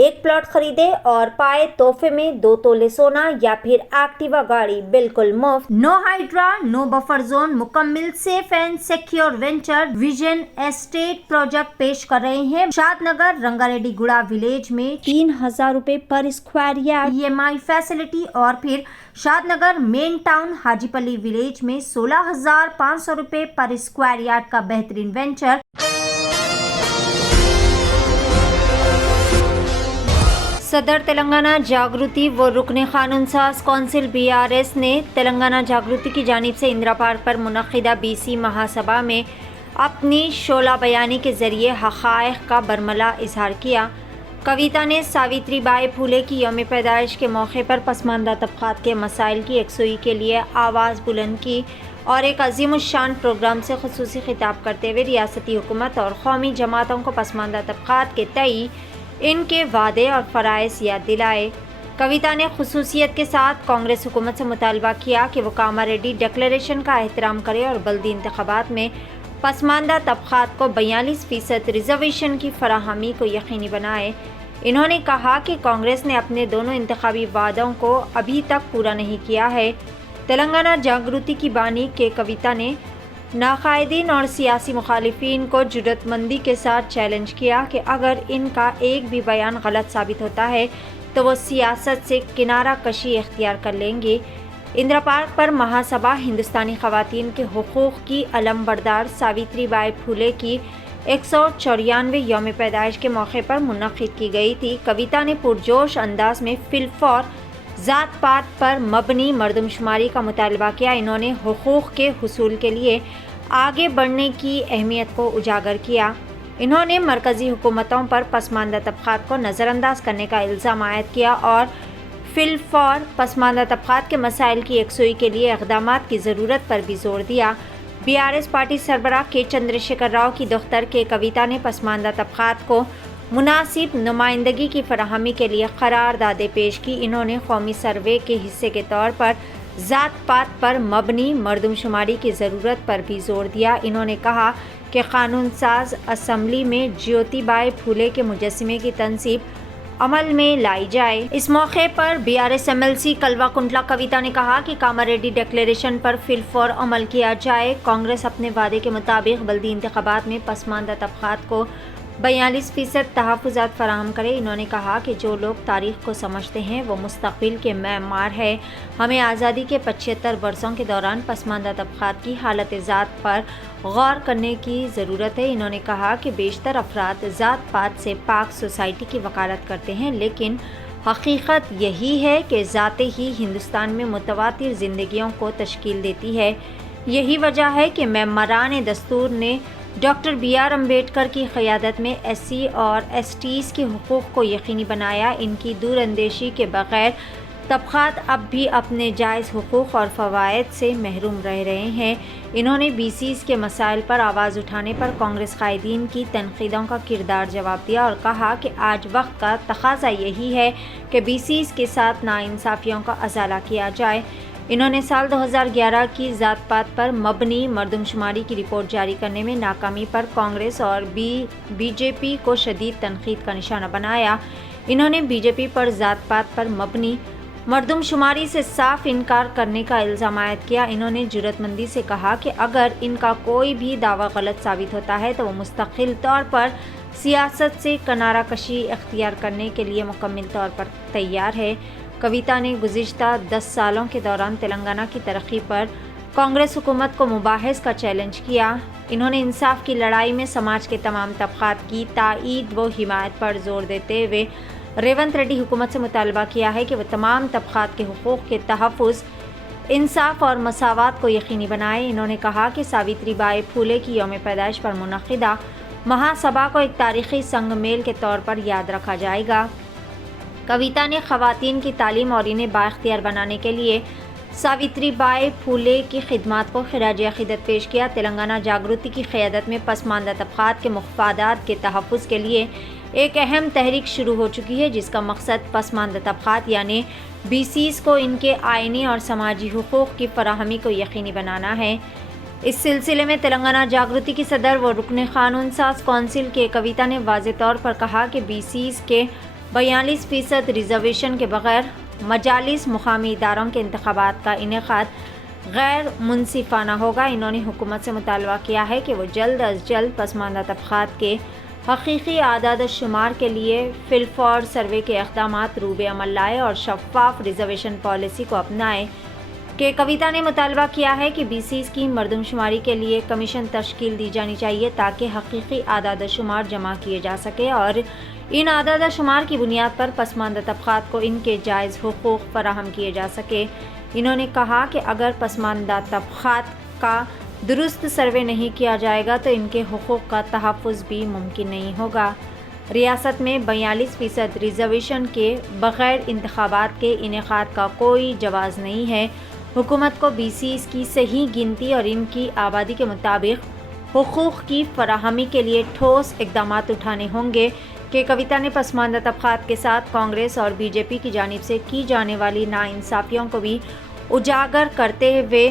एक प्लॉट खरीदे और पाए तोहफे में 2 तोले सोना या फिर एक्टिवा गाड़ी बिल्कुल मुफ्त। No Hydraa, no buffer zone, मुकम्मल safe and secure venture vision estate project पेश कर रहे हैं। शादनगर रंगारेड्डी गुड़ा विलेज में 3000 रुपए पर स्क्वायर यार्ड EMI फैसिलिटी और फिर शादनगर मेन टाउन हाजीपली विलेज में 16,500 रुपए पर स्क्वायर यार्ड का बेहतरीन वेंचर। सदर तेलंगाना जागृति व रुकने कानून साज कौंसिल BRS ने तेलंगाना जागृति की जानिब से इंदिरा पार्क पर मुनक्किदा BC महासभा में अपनी शोला बयानी के जरिए हक़ाइक़ का बरमला इजहार किया। कविता ने सावित्री बाई फूले की यौम पैदाइश के मौके पर पसमानदा तबक़ात के मसाइल की यकसुई के लिए आवाज़ बुलंद की और एक अज़ीमुश्शान प्रोग्राम से ख़ुसूसी खिताब करते हुए रियासती हुकूमत और कौमी जमातों को पसमानदा तबक़ात के तई इनके वादे और फ़राइज़ याद दिलाए। कविता ने ख़ुसूसियत के साथ कांग्रेस हुकूमत से मुतालबा किया कि वो कामारेड्डी डिक्लेरेशन का एहतराम करे और बल्दी इंतख़ाबात में पसमानदा तबक़ात को 42% रिजर्वेशन की फराहमी को यकीनी बनाए। इन्होंने कहा कि कांग्रेस ने अपने दोनों इंतखाबी वादों को अभी तक पूरा नहीं किया है। तेलंगाना जागृति की बानी के कविता ने नाकायदीन और सियासी मुखालिफिन को जुर्रतमंदी के साथ चैलेंज किया कि अगर इनका एक भी बयान गलत साबित होता है तो वो सियासत से किनारा कशी इख्तियार कर लेंगे। इंदिरा पार्क पर महासभा हिंदुस्तानी ख़वातीन के हुकूक़ की अलम बरदार सावित्री बाई फूले की 194 यौम पैदाइश के मौके पर मुनक़्क़िद की गई थी। कविता ने पुरजोश अंदाज में फिलफौर ज़ात पात पर मबनी मरदमशुमारी का मुतालबा किया। इन्होंने हुकूक़ के हुसूल के लिए आगे बढ़ने की अहमियत को उजागर किया। इन्होंने मरकज़ी हुकूमतों पर पसमानदा तबक़ात को नज़रअंदाज करने का इल्ज़ाम आयद किया और फिलफौर पसमानदा तबक़ात के मसाइल की यकसुई के लिए इक़दामात की ज़रूरत पर भी जोर दिया। BRS पार्टी सरबराह के चंद्रशेखर राव की दफ्तर के कविता ने पसमानदा तबक़ात को मुनासिब नुमाइंदगी की फराहमी के लिए करारदादें पेश की। इन्होंने कौमी सर्वे के हिस्से के तौर पर ज़ात पात पर मबनी मरदमशुमारी की ज़रूरत पर भी जोर दिया। इन्होंने कहा कि कानून साज असम्बली में ज्योतिबाई फूले के मुजस्समे की तनसीब अमल में लाई जाए। इस मौके पर BRS MLC कलवा कुंटला कविता ने कहा कि कामारेड्डी डिक्लेरेशन पर फिलफौर अमल किया जाए। कांग्रेस अपने वादे के मुताबिक बल्दी इंतखाबात में पसमानदा तबक़ात को 42% तहफ़्फ़ुज़ात फराहम करे। इन्होंने कहा कि जो लोग तारीख़ को समझते हैं वो मुस्तक़बिल के मेमार है। हमें आज़ादी के 75 बरसों के दौरान पसमानदा तबक़ात की हालत ज़ात पर गौर करने की ज़रूरत है। इन्होंने कहा कि बेशतर अफराद ज़ात पात से पाक सोसाइटी की वकालत करते हैं, लेकिन हकीकत यही है कि ज़ातें ही हिंदुस्तान में मुतवातिर ज़िंदगियों को तश्कील देती है। यही वजह है कि मेम्बरान दस्तूर ने डॉक्टर BR अम्बेडकर की क़यादत में SC और STs के हुकूक़ को यकीनी बनाया। इनकी दूरअंदेशी के बग़ैर तबक़ात अब भी अपने जायज़ हुकूक़ और फ़वाइद से महरूम रह रहे हैं। इन्होंने BCs के मसाइल पर आवाज़ उठाने पर कांग्रेस कायदीन की तनक़ीदों का किरदार जवाब दिया और कहा कि आज वक्त का तकाज़ा यही है कि BCs के साथ नाइंसाफ़ियों का अज़ाला किया जाए। इन्होंने साल 2011 की ज़ात पात पर मबनी मरदमशुमारी की रिपोर्ट जारी करने में नाकामी पर कांग्रेस और BJP को शदीद तनक़ीद का निशाना बनाया। इन्होंने BJP पर ज़ात पात पर मबनी मरदमशुमारी से साफ इनकार करने का इल्ज़ाम आयद किया। इन्होंने जुर्रतमंदी से कहा कि अगर इनका कोई भी दावा गलत साबित होता है तो वो मुस्तकिल तौर पर सियासत से किनारा कशी इख्तियार करने के लिए मुकम्मल तौर पर तैयार है। कविता ने गुज़िश्ता 10 सालों के दौरान तेलंगाना की तरक्की पर कांग्रेस हुकूमत को मुबाहिस का चैलेंज किया। इन्होंने इंसाफ की लड़ाई में समाज के तमाम तबक़ात की ताईद व हिमायत पर जोर देते हुए रेवंत रेड्डी हुकूमत से मुतालबा किया है कि वह तमाम तबक़ात के हुकूक़ के तहफ़्फ़ुज़, इंसाफ और मसावात को यकीनी बनाए। इन्होंने कहा कि सावित्री बाई फूले की यौम पैदाइश पर मुनक़्क़िदा महासभा को एक तारीख़ी संग मेल के तौर पर याद रखा जाएगा। कविता ने ख़वातीन की तालीम और इन्हें बाइख्तियार बनाने के लिए सावित्री बाई फूले की खिदमात को ख़िराज अक़ीदत पेश किया। तेलंगाना जागृति की क़यादत में पसमानदा तबक़ात के मफ़ादात के तहफ़्फ़ुज़ के लिए एक अहम तहरीक शुरू हो चुकी है, जिसका मकसद पसमानदा तबक़ात यानी BCs को इनके आइनी और समाजी हुकूक़ की फराहमी को यकीनी बनाना है। इस सिलसिले में तेलंगाना जागृति की सदर व रुकने कानून साज कौंसिल के कविता ने वाज़े तौर पर कहा कि BCs के 42% रिजर्वेशन के बगैर मजालिस मुकामी इदारों के इंतखाबात का इनेकाद गैर मुनसिफाना होगा। इन्होंने हुकूमत से मुतालबा किया है कि वो जल्द अज जल्द पसमानदा तबक़ात के हकीकी आदाद शुमार के लिए फिलफौर सर्वे के इक़दामात रूबे अमल लाए और शफ़ाफ रिजर्वेशन पॉलिसी को अपनाए। के कविता ने मुतालबा किया है कि BCs की मरदमशुमारी के लिए कमीशन तश्कील दी जानी चाहिए ताकि हकीकी आदाद शुमार जमा किए जा सके और इन आदाद शुमार की बुनियाद पर पसमानदा तबक़ात को इनके जायज़ हुकूक़ फराहम किए जा सके। इन्होंने कहा कि अगर पसमानदा तबक़ात का दुरुस्त सर्वे नहीं किया जाएगा तो इनके हुकूक़ का तहफ़्फ़ुज़ भी मुमकिन नहीं होगा। रियासत में 42% रिजर्वेशन के बग़ैर इंतखाबात के इनेकाद का कोई जवाज़ नहीं है। हुकूमत को BCs की सही गिनती और इनकी आबादी के मुताबिक हुकूक़ की फराहमी के लिए ठोस इक़दामात उठाने होंगे। के कविता ने पसमानदा तबक़ात के साथ कांग्रेस और BJP की जानिब से की जाने वाली नाइंसाफ़ियों को भी उजागर करते हुए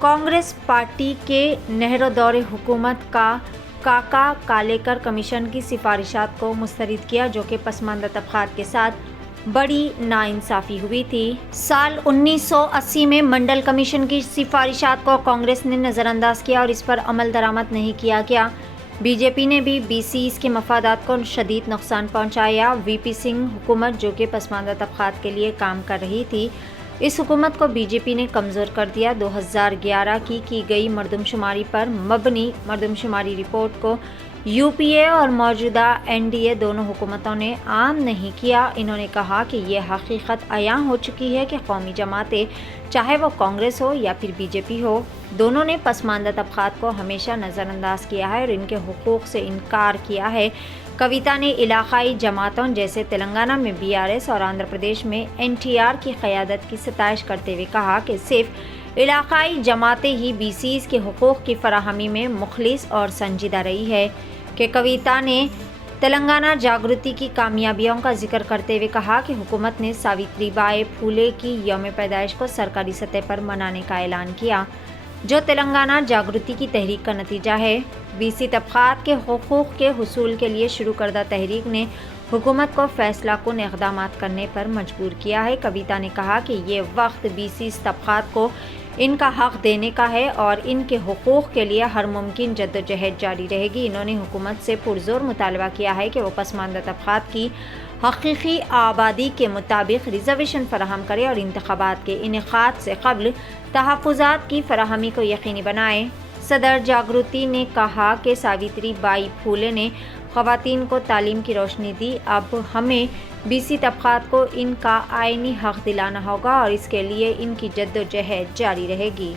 कांग्रेस पार्टी के नहरो दौरे हुकूमत का काका कालेकर कमीशन की सिफारिशात को मुस्तरद किया, जो कि पसमानदा तबक़ात के साथ बड़ी नाइंसाफ़ी हुई थी। साल 1980 में मंडल कमीशन की सिफारिशात को कांग्रेस ने नज़रअंदाज किया और इस पर अमल दरामद नहीं किया गया। BJP ने भी BCs के मफादात को शदीद नुकसान पहुँचाया। VP सिंह हुकूमत, जो कि पसमानदा तबक़ात के लिए काम कर रही थी, इस हुकूमत को BJP ने कमज़ोर कर दिया। 2011 की गई मरदमशुमारी पर मबनी मरदमशुमारी रिपोर्ट को UPA और मौजूदा NDA दोनों हुकूमतों ने आम नहीं किया। इन्होंने कहा कि यह हकीकत अयां हो चुकी है कि कौमी जमातें, चाहे वो कांग्रेस हो या फिर BJP हो, दोनों ने पसमानदा तबक़ात को हमेशा नज़रअंदाज किया है और इनके हुकूक़ से इनकार किया है। कविता ने इलाक़ाई जमातों जैसे तेलंगाना में BRS और आंध्र प्रदेश में NTR की क़यादत की सताइश करते हुए कहा कि सिर्फ इलाक़ाई जमातें ही BCs के हुकूक़ की फराहमी में मुखलिस और संजीदा रही है। कि कविता ने तेलंगाना जागृति की कामयाबियों का जिक्र करते हुए कहा कि हुकूमत ने सावित्री बाई फूले की यौम पैदाइश को सरकारी सतह पर मनाने का ऐलान किया, जो तेलंगाना जागृति की तहरीक का नतीजा है। BC तबक़ात के हुकूक़ के हुसूल के लिए शुरू करदा तहरीक ने हुकूमत को फैसला कुन इक़दामात करने पर मजबूर किया है। कविता ने कहा कि ये वक्त BC तबक़ात को इनका हक़ देने का है और इनके हुकूक़ के लिए हर मुमकिन जद्दोजहद जारी रहेगी। इन्होंने हुकूमत से पुरज़ोर मुतालबा किया है कि वो पसमानदा तबक़ात की हकीकी आबादी के मुताबिक रिजर्वेशन फराहम करे और इंतखाबात के इनेकाद से क़ब्ल तहफ़्फ़ुज़ात की फराहमी को यकीनी बनाए। सदर जागृति ने कहा कि सावित्री बाई फूले ने ख़वातीन को तालीम की रोशनी दी। अब हमें BC तबक़ात को इनका आइनी हक़ दिलाना होगा और इसके लिए इनकी जद्दोजहद जारी रहेगी।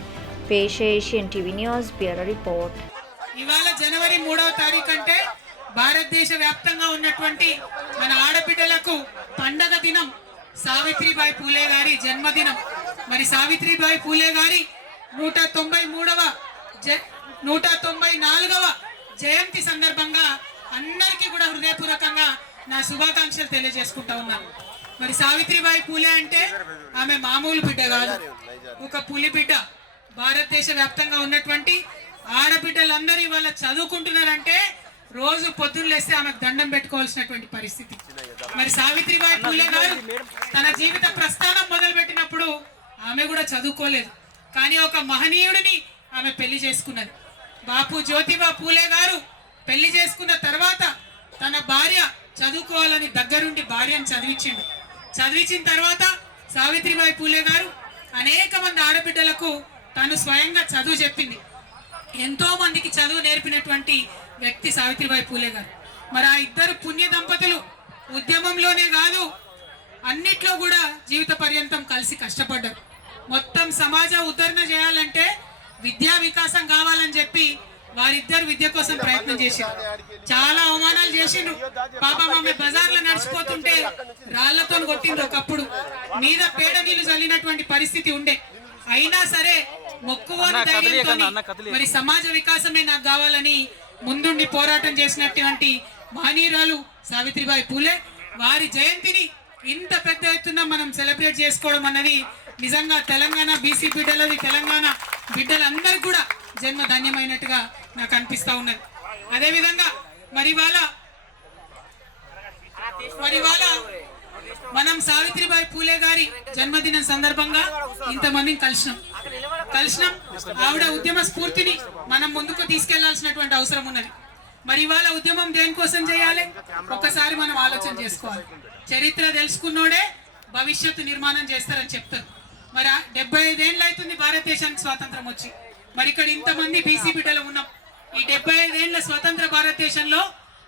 पेश है Asian TV news bureau report. ఇవాళ జనవరి 3వ తారీఖు అంటే భారతదేశ వ్యాప్తంగా ఉన్నటువంటి మన ఆడబిడ్డలకు పండగ దినం, సావిత్రిబాయి పూలే గారి జన్మదినం. మరి సావిత్రిబాయి పూలే గారి 194వ జయంతి సందర్భంగా అందరికీ కూడా హృదయపూర్వకంగా నా శుభాకాంక్షలు తెలియజేసుకుంటా ఉన్నాను. మరి సావిత్రిబాయి పూలే అంటే ఆమె మామూలు బిడ్డ కాదు, ఒక పులి బిడ్డ. భారతదేశ వ్యాప్తంగా ఉన్నటువంటి ఆడబిడ్డలందరూ ఇవాళ చదువుకుంటున్నారంటే రోజు పొద్దున్న లేస్తే ఆమెకు దండం పెట్టుకోవాల్సినటువంటి పరిస్థితి. మరి సావిత్రిబాయి పూలే గారు తన జీవిత ప్రస్థానం మొదలుపెట్టినప్పుడు ఆమె కూడా చదువుకోలేదు, కానీ ఒక మహనీయుడిని ఆమె పెళ్లి చేసుకున్నది. బాపు జ్యోతిబా పూలే గారు పెళ్లి చేసుకున్న తర్వాత తన భార్య చదువుకోవాలని దగ్గరుండి భార్యను చదివించిన తర్వాత సావిత్రిబాయి పూలే గారు అనేక మంది ఆడబిడ్డలకు తాను స్వయంగా చదువు చెప్పింది. ఎంతో మందికి చదువు నేర్పినటువంటి వ్యక్తి సావిత్రిబాయి పూలే గారు. మరి ఆ ఇద్దరు పుణ్య దంపతులు ఉద్యమంలోనే కాదు అన్నిట్లో కూడా జీవిత పర్యంతం కలిసి కష్టపడ్డారు. మొత్తం సమాజ ఉద్ధరణ చేయాలంటే విద్యా వికాసం కావాలని చెప్పి వారిద్దరు విద్య కోసం ప్రయత్నం చేశారు. చాలా అవమానాలు చేసిండ్రు. పాపం ఆమె బజార్లో నడిచిపోతుంటే రాళ్లతో కొట్టిండ్రు. ఒకప్పుడు మీద పేడ నీళ్లు చల్లినటువంటి పరిస్థితి ఉండే. అయినా సరే మొక్కువని ధైర్యంతో మరి సమాజ వికాసమే నాకు కావాలని ముందుండి పోరాటం చేసినటువంటి మహనీయురాలు సావిత్రిబాయి పూలే. వారి జయంతిని ఇంత పెద్ద ఎత్తున మనం సెలబ్రేట్ చేసుకోవడం అన్నది నిజంగా తెలంగాణ BC బిడ్డలది, తెలంగాణ బిడ్డలందరికీ కూడా జన్మ ధన్యమైనట్టుగా నాకు అనిపిస్తా ఉన్నది. అదేవిధంగా మరి ఇవాళ మరి వాళ్ళ మనం సావిత్రిబాయి పూలే గారి జన్మదినం సందర్భంగా ఇంతమందిని కలిసినాం. ఆవిడ ఉద్యమ స్ఫూర్తిని మనం ముందుకు తీసుకెళ్లాల్సినటువంటి అవసరం ఉన్నది. మరి ఇవాళ ఉద్యమం దేనికోసం చేయాలి ఒక్కసారి మనం ఆలోచన చేసుకోవాలి. చరిత్ర తెలుసుకున్నోడే భవిష్యత్తు నిర్మాణం చేస్తారని చెప్తారు. మరి 75 ఏళ్ళు అవుతుంది భారతదేశానికి స్వాతంత్రం వచ్చి. మరి ఇక్కడ ఇంతమంది బీసీ బిడ్డలు ఉన్నాం. ఈ 75 ఏళ్ల స్వతంత్ర భారతదేశంలో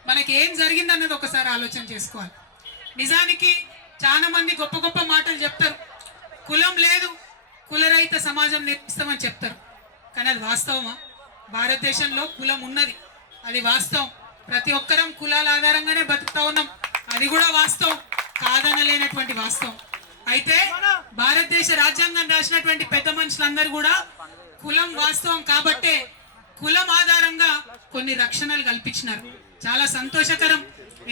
మనకి ఏం జరిగిందన్నది ఒకసారి ఆలోచన చేసుకోవాలి. నిజానికి చాలా మంది గొప్ప గొప్ప మాటలు చెప్తారు. కులం లేదు, కులరహిత సమాజం నిర్మిస్తామని చెప్తారు. కానీ అది వాస్తవమా? భారతదేశంలో కులం ఉన్నది, అది వాస్తవం. ప్రతి ఒక్కరం కులాల ఆధారంగానే బతుకుతా ఉన్నాం, అది కూడా వాస్తవం, కాదనలేనటువంటి వాస్తవం. అయితే భారతదేశ రాజ్యాంగం రాసినటువంటి పెద్ద మనుషులందరూ కూడా కులం వాస్తవం కాబట్టే కులం ఆధారంగా కొన్ని రక్షణలు కల్పించినారు. చాలా సంతోషకరం.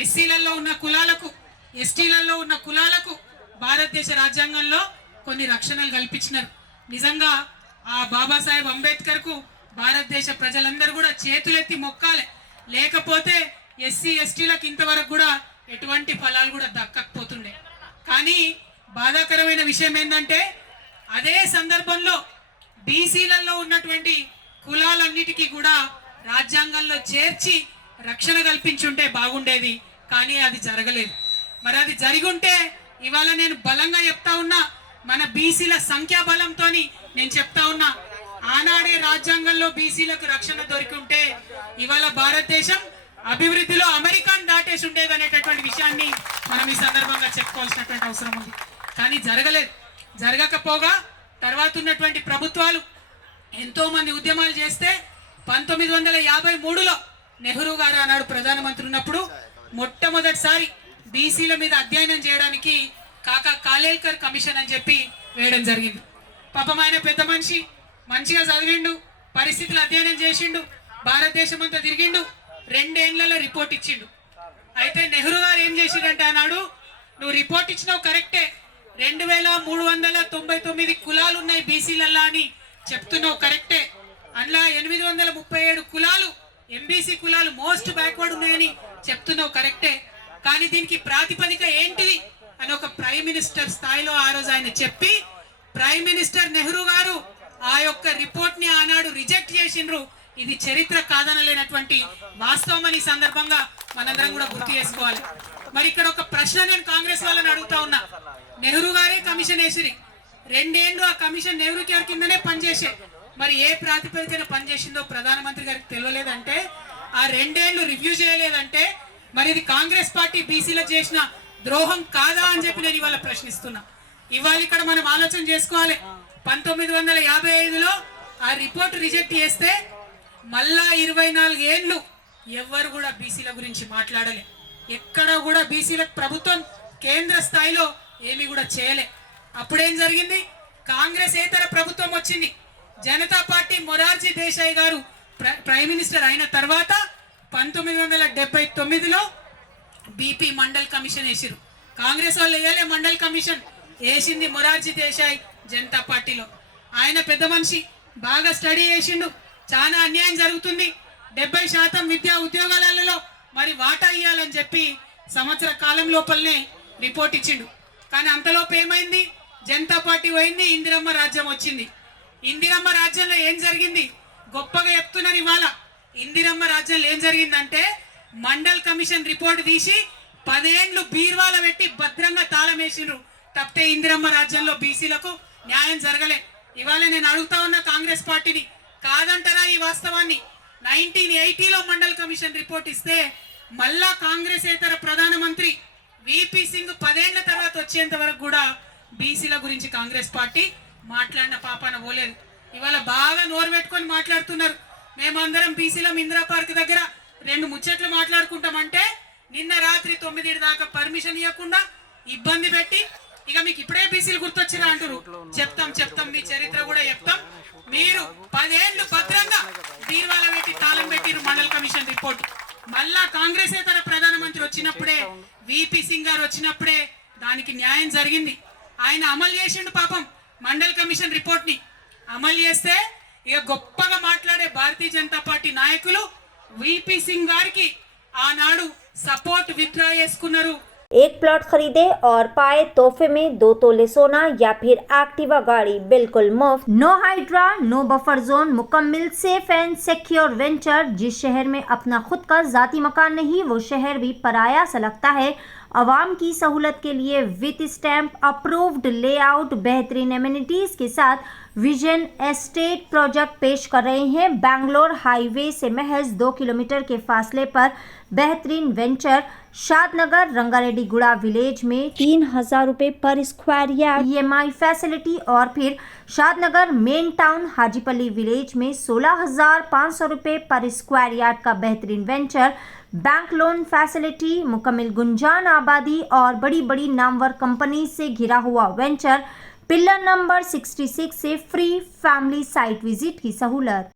ఎస్సీలలో ఉన్న కులాలకు, ఎస్టీలలో ఉన్న కులాలకు భారతదేశ రాజ్యాంగంలో కొన్ని రక్షణలు కల్పించినారు. నిజంగా ఆ బాబాసాహెబ్ అంబేద్కర్ కు భారతదేశ ప్రజలందరూ కూడా చేతులెత్తి మొక్కాలి. లేకపోతే ఎస్సీ ఎస్టీలకు ఇంతవరకు కూడా ఎటువంటి ఫలాలు కూడా దక్కకపోతుండే. కానీ బాధాకరమైన విషయం ఏంటంటే అదే సందర్భంలో బీసీలలో ఉన్నటువంటి కులాలన్నిటికీ కూడా రాజ్యాంగంలో చేర్చి రక్షణ కల్పించుంటే బాగుండేది. కానీ అది జరగలేదు. మరి అది జరిగుంటే ఇవాళ నేను బలంగా చెప్తా ఉన్నా, మన బీసీల సంఖ్యాబలంతో నేను చెప్తా ఉన్నా, ఆనాడే రాజ్యాంగంలో బీసీలకు రక్షణ దొరికి ఉంటే ఇవాళ భారతదేశం అభివృద్ధిలో అమెరికాను దాటేసి ఉండేది అనేటటువంటి విషయాన్ని మనం ఈ సందర్భంగా చెప్పుకోవాల్సినటువంటి అవసరం ఉంది. కానీ జరగలేదు. జరగకపోగా తర్వాత ఉన్నటువంటి ప్రభుత్వాలు ఎంతో మంది ఉద్యమాలు చేస్తే 1953లో నెహ్రూ గారు ఆనాడు ప్రధానమంత్రి ఉన్నప్పుడు మొట్టమొదటిసారి బీసీల మీద అధ్యయనం చేయడానికి కాకా కాలేల్కర్ కమిషన్ అని చెప్పి వేయడం జరిగింది. పాపం ఆయన పెద్ద మనిషి, మంచిగా చదివిండు, పరిస్థితులు అధ్యయనం చేసిండు, భారతదేశం అంతా తిరిగిండు, 2 ఏళ్లలో రిపోర్ట్ ఇచ్చిండు. అయితే నెహ్రూ గారు ఏం చేసిండంటే ఆనాడు, నువ్వు రిపోర్ట్ ఇచ్చినావు కరెక్టే, 2399 కులాలు ఉన్నాయి బీసీలల్లా అని చెప్తున్నావు కరెక్టే, అందులో 837 కులాలు ఎంబీసీ కులాలు మోస్ట్ బ్యాక్వర్డ్ ఉన్నాయని చెప్తున్నావు కరెక్టే. కానీ దీనికి ప్రాతిపదిక ఏంటిది అని ఒక ప్రైమ్ మినిస్టర్ స్థాయిలో ఆ రోజు ఆయన చెప్పి, ప్రైమ్ మినిస్టర్ నెహ్రూ గారు ఆ యొక్క రిపోర్ట్ ని ఆనాడు రిజెక్ట్ చేసిండ్రు. ఇది చరిత్ర కాదనలేనటువంటి వాస్తవం అని సందర్భంగా మనందరం కూడా గుర్తు చేసుకోవాలి. మరి ఇక్కడ ఒక ప్రశ్న నేను కాంగ్రెస్ వాళ్ళని అడుగుతా ఉన్నా. నెహ్రూ గారే కమిషన్ వేసిరి, 2 ఏళ్ళు ఆ కమిషన్ నెహ్రూ గారి కిందనే పనిచేసే, మరి ఏ ప్రాతిపదికన పనిచేసిందో ప్రధానమంత్రి గారికి తెలియలేదంటే, ఆ 2 ఏళ్ళు రివ్యూ చేయలేదంటే మరి ఇది కాంగ్రెస్ పార్టీ బీసీలకు చేసిన ద్రోహం కాదా అని చెప్పి నేను ఇవాళ ప్రశ్నిస్తున్నా. ఇవాళ ఇక్కడ మనం ఆలోచన చేసుకోవాలి. 1955లో ఆ రిపోర్ట్ రిజెక్ట్ చేస్తే మళ్ళా 24 ఏళ్ళు ఎవ్వరు కూడా బీసీల గురించి మాట్లాడలే. ఎక్కడ కూడా బీసీలకు ప్రభుత్వం కేంద్ర స్థాయిలో ఏమి కూడా చేయలే. అప్పుడేం జరిగింది? కాంగ్రెస్ ఏతర ప్రభుత్వం వచ్చింది. జనతా పార్టీ మొరార్జీ దేశాయ్ గారు ప్రైమ్ మినిస్టర్ అయిన తర్వాత 1979లో బీపీ మండల్ కమిషన్ వేసిరు. కాంగ్రెస్ వాళ్ళు వేయలే మండల్ కమిషన్, వేసింది మొరార్జీ దేశాయ్ జనతా పార్టీలో. ఆయన పెద్ద మనిషి, బాగా స్టడీ చేసిండు, చాలా అన్యాయం జరుగుతుంది, 70% విద్యా ఉద్యోగాలలో మరి వాటా ఇవ్వాలని చెప్పి సంవత్సర కాలం లోపలనే రిపోర్ట్ ఇచ్చిండు. కానీ అంతలోపు ఏమైంది? జనతా పార్టీ పోయింది, ఇందిరమ్మ రాజ్యం వచ్చింది. ఇందిరమ్మ రాజ్యంలో ఏం జరిగింది? గొప్పగా చెప్తున్నారు ఇవాళ. ఇందిరమ్మ రాజ్యంలో ఏం జరిగిందంటే మండల్ కమిషన్ రిపోర్ట్ తీసి 10 ఏళ్ళు బీర్వాల పెట్టి భద్రంగా తాళం వేసిండ్రు. తప్పితే ఇందిరమ్మ రాజ్యంలో బీసీలకు న్యాయం జరగలే. ఇవాళ నేను అడుగుతా ఉన్న కాంగ్రెస్ పార్టీని, కాదంటారా ఈ వాస్తవాన్ని? 1980లో మండల్ కమిషన్ రిపోర్ట్ ఇస్తే మళ్ళా కాంగ్రెస్ ఏతర ప్రధానమంత్రి విపి సింగ్ 10 ఏళ్ల తర్వాత వచ్చేంత వరకు కూడా బీసీల గురించి కాంగ్రెస్ పార్టీ మాట్లాడిన పాపాన పోలేదు. ఇవాళ బాగా నోరు పెట్టుకొని మాట్లాడుతున్నారు. మేమందరం బీసీలం ఇందిరా పార్క్ దగ్గర 2 ముచ్చట్లు మాట్లాడుకుంటామంటే నిన్న రాత్రి 9 దాకా పర్మిషన్ ఇవ్వకుండా ఇబ్బంది పెట్టి, ఇక మీకు ఇప్పుడే బీసీలు గుర్తొచ్చినా అంటారు. చెప్తాం మీ చరిత్ర కూడా చెప్తాం. మీరు 10 ఏళ్ళు భద్రంగా బీర్వాల పెట్టి తాళం పెట్టిరు మండల్ కమిషన్ రిపోర్ట్. మళ్ళా కాంగ్రెస్ ఏతర ప్రధానమంత్రి వచ్చినప్పుడే, విపి సింగ్ గారు వచ్చినప్పుడే దానికి న్యాయం జరిగింది. ఆయన అమలు చేసిండు పాపం మండల్ కమిషన్ రిపోర్ట్ ని. అమలు చేస్తే ఇక గొప్పగా మాట్లాడే భారతీయ జనతా పార్టీ నాయకులు విపి సింగ్ గారికి ఆనాడు సపోర్ట్ విత్డ్రా చేసుకున్నారు. एक प्लॉट खरीदे और पाए तोहफे में 2 तोले सोना या फिर एक्टिवा गाड़ी बिल्कुल मुफ्त। No Hydraa, no buffer zone, मुकम्मल सेफ एंड सिक्योर वेंचर। जिस शहर में अपना खुद का जाती मकान नहीं, वो शहर भी पराया सा लगता है। आवाम की सहूलत के लिए विथ स्टैम्प अप्रूव्ड लेआउट, बेहतरीन एमिनिटीज के साथ विजन एस्टेट प्रोजेक्ट पेश कर रहे हैं। बैंगलोर हाईवे से महज 2 किलोमीटर के फासले पर बेहतरीन वेंचर शादनगर रंगारेड्डी गुड़ा विलेज में 3,000 रुपए पर स्क्वायर यार्ड EMI फैसिलिटी, और फिर शादनगर मेन टाउन हाजीपली विलेज में 16,500 रुपए पर स्क्वायर यार्ड का बेहतरीन वेंचर। बैंक लोन फैसिलिटी, मुकम्मल गुंजान आबादी और बड़ी बड़ी नामवर कंपनी से घिरा हुआ वेंचर। पिलर नंबर 66 से फ्री फैमिली साइट विजिट की सहूलत।